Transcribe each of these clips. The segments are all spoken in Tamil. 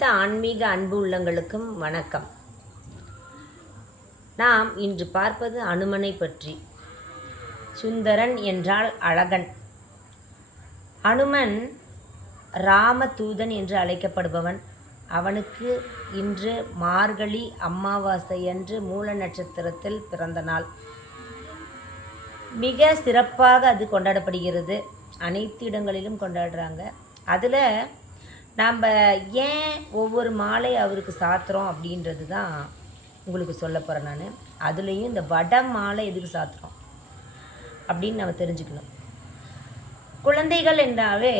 அனைத்து ஆன்மீக அன்பு உள்ளங்களுக்கும் வணக்கம். நாம் இன்று பார்ப்பது அனுமனை பற்றி. சுந்தரன் என்றால் அழகன். அனுமன் ராமதூதன் என்று அழைக்கப்படுபவன். அவனுக்கு இன்று மார்கழி அமாவாசையன்று மூல நட்சத்திரத்தில் பிறந்த நாள். மிக சிறப்பாக அது கொண்டாடப்படுகிறது. அனைத்து இடங்களிலும் கொண்டாடுறாங்க. அதில் நாம் ஏன் ஒவ்வொரு மாலை அவருக்கு சாத்துறோம் அப்படின்றது தான் உங்களுக்கு சொல்ல போகிறேன் நான். அதுலேயும் இந்த வட மாலை எதுக்கு சாத்துறோம் அப்படின்னு நம்ம தெரிஞ்சுக்கணும். குழந்தைகள் என்றாவே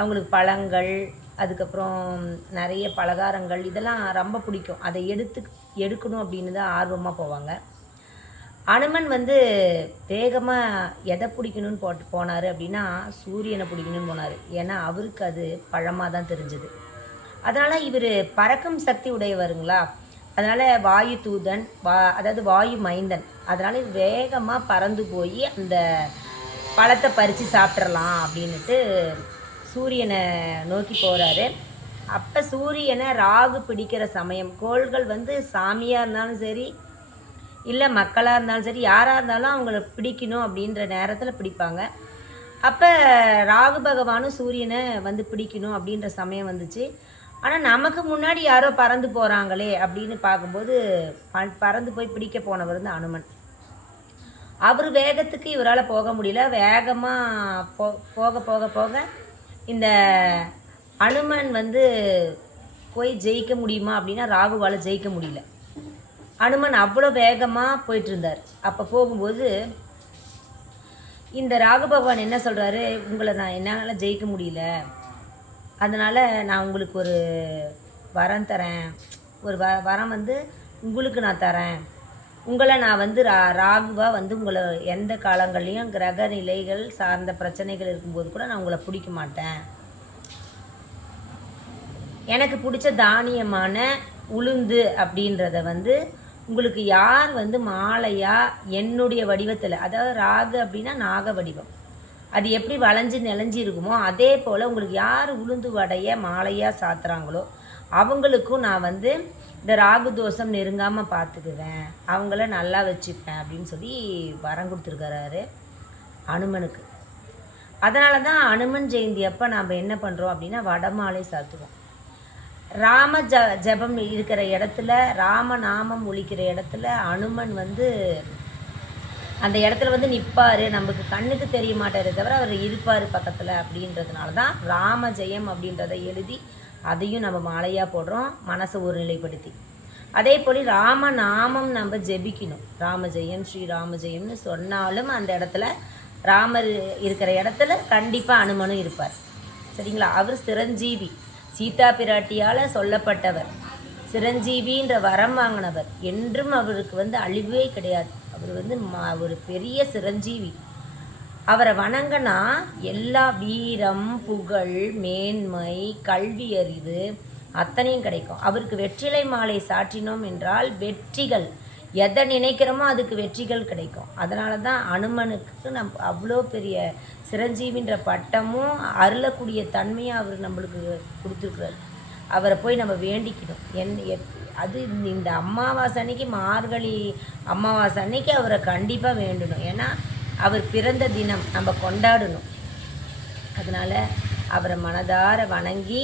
அவங்களுக்கு பழங்கள், அதுக்கப்புறம் நிறைய பலகாரங்கள் இதெல்லாம் ரொம்ப பிடிக்கும். அதை எடுக்கணும் அப்படின்னு தான் ஆர்வமாக போவாங்க. அனுமன் வேகமாக எதை பிடிக்கணும்னு போனார் அப்படின்னா சூரியனை பிடிக்கணும்னு போனார். ஏன்னா அவருக்கு அது பழமாக தான் தெரிஞ்சுது. அதனால் இவர் பறக்கும் சக்தி உடையவருங்களா, அதனால் வாயு தூதன் அதாவது வாயு மைந்தன். அதனால் வேகமாக பறந்து போய் அந்த பழத்தை பறித்து சாப்பிட்றலாம் அப்படின்ட்டு சூரியனை நோக்கி போகிறாரு. அப்போ சூரியனை ராகு பிடிக்கிற சமயம். கோள்கள் சாமியாக இருந்தாலும் சரி, இல்லை மக்களாக இருந்தாலும் சரி, யாராக இருந்தாலும் அவங்கள பிடிக்கணும் அப்படின்ற நேரத்தில் பிடிப்பாங்க. அப்போ ராகு பகவானும் சூரியனை பிடிக்கணும் அப்படின்ற சமயம் வந்துச்சு. ஆனால் நமக்கு முன்னாடி யாரோ பறந்து போகிறாங்களே அப்படின்னு பார்க்கும்போது பறந்து போய் பிடிக்க போனவர் அனுமன். அவர் வேகத்துக்கு இவரால் போக முடியல. வேகமாக போக போக போக இந்த அனுமன் போய் ஜெயிக்க முடியுமா அப்படின்னா ராகுவால் ஜெயிக்க முடியல. அனுமன் அவ்வளோ வேகமாக போயிட்டுருந்தார். அப்போ போகும்போது இந்த ராகு பகவான் என்ன சொல்கிறாரு, உங்களை நான் என்னால் ஜெயிக்க முடியல, அதனால் நான் உங்களுக்கு ஒரு வரம் தரேன். ஒரு வரம் உங்களுக்கு நான் தரேன். உங்களை நான் ராகுவாக உங்களை எந்த காலங்கள்லேயும் கிரக நிலைகள் சார்ந்த பிரச்சனைகள் இருக்கும்போது கூட நான் உங்களை பிடிக்க மாட்டேன். எனக்கு பிடிச்ச தானியமான உளுந்து அப்படின்றத உங்களுக்கு யார் மாலையாக என்னுடைய வடிவத்தில், அதாவது ராகு அப்படின்னா நாக வடிவம், அது எப்படி வளைஞ்சு நெளைஞ்சி இருக்குமோ அதே போல் உங்களுக்கு யார் உளுந்து வடைய மாலையாக சாத்துறாங்களோ அவங்களுக்கும் நான் இந்த ராகு தோஷம் நெருங்காமல் பார்த்துக்குவேன், அவங்கள நல்லா வச்சுப்பேன் அப்படின்னு சொல்லி வரம் கொடுத்துருக்கிறாரு அனுமனுக்கு. அதனால தான் அனுமன் ஜெயந்தி அப்போ நாம் என்ன பண்ணுறோம் அப்படின்னா வடமாலை சாத்துவோம். ராம ஜபம் இருக்கிற இடத்துல, ராமநாமம் ஒழிக்கிற இடத்துல அனுமன் அந்த இடத்துல நிற்பார். நமக்கு கண்ணுக்கு தெரிய மாட்டாரே தவிர அவர் இருப்பார் பக்கத்தில். அப்படின்றதுனால தான் ராம ஜெயம் அப்படின்றத எழுதி அதையும் நம்ம மாலையாக போடுறோம், மனசை ஒருநிலைப்படுத்தி. அதே போல் ராமநாமம் நம்ம ஜெபிக்கணும். ராமஜெயம் ஸ்ரீராமஜெயம்னு சொன்னாலும் அந்த இடத்துல ராமர் இருக்கிற இடத்துல கண்டிப்பாக அனுமனும் இருப்பார். சரிங்களா? அவர் சிரஞ்சீவி, சீதா பிராட்டியால் சொல்லப்பட்டவர், சிரஞ்சீவின்ற வரம் வாங்கினவர். என்றும் அவருக்கு அழிவே கிடையாது. அவர் ஒரு பெரிய சிரஞ்சீவி. அவரை வணங்கினா எல்லா வீரம், புகழ், மேன்மை, கல்வி அறிவு அத்தனையும் கிடைக்கும். அவருக்கு வெற்றிலை மாலை சாற்றினோம் என்றால் வெற்றிகள், எதை நினைக்கிறோமோ அதுக்கு வெற்றிகள் கிடைக்கும். அதனால தான் அனுமனுக்கு அவ்வளோ பெரிய சிரஞ்சீவின்ற பட்டமும் அருளக்கூடிய தன்மையை அவர் நம்மளுக்கு கொடுத்துருக்குறாரு. அவரை போய் நம்ம வேண்டிக்கணும். அது இந்த அமாவாசை அன்னைக்கு, மார்கழி அமாவாசை அன்னைக்கு அவரை கண்டிப்பாக வேண்டணும். ஏன்னா அவர் பிறந்த தினம் நம்ம கொண்டாடணும். அதனால் அவரை மனதார வணங்கி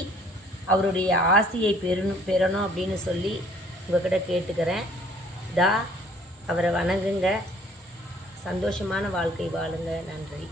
அவருடைய ஆசியை பெறணும் அப்படின்னு சொல்லி உங்கள்கிட்ட கேட்டுக்கிறேன். அவரை வணங்குங்க, சந்தோஷமான வாழ்க்கை வாழுங்க. நன்றி.